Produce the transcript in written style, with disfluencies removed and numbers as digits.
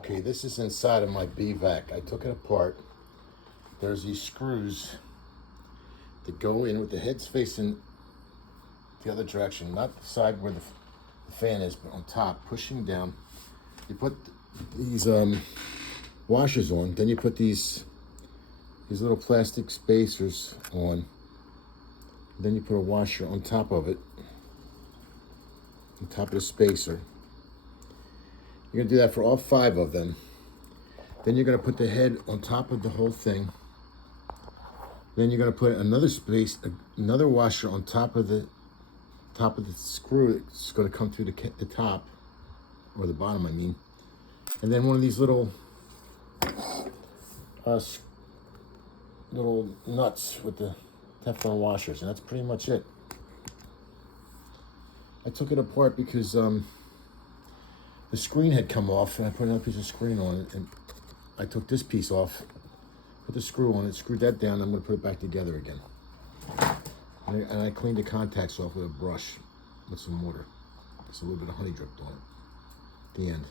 Okay, this is inside of my Bee Vac. I took it apart. There's these screws that go in with the heads facing the other direction, not the side where the fan is, but on top, pushing down. You put these washers on, then you put these little plastic spacers on. Then you put a washer on top of it, on top of the spacer. You're gonna do that for all 5 of them. Then you're gonna put the head on top of the whole thing. Then you're gonna put another washer on top of the screw. It's gonna come through the top, or the bottom, I mean. And then one of these little nuts with the Teflon washers, and that's pretty much it. I took it apart because the screen had come off, and I put another piece of screen on it, and I took this piece off, put the screw on it, screwed that down. I'm going to put it back together again. And I cleaned the contacts off with a brush with some water. Just a little bit of honey dripped on it. The end.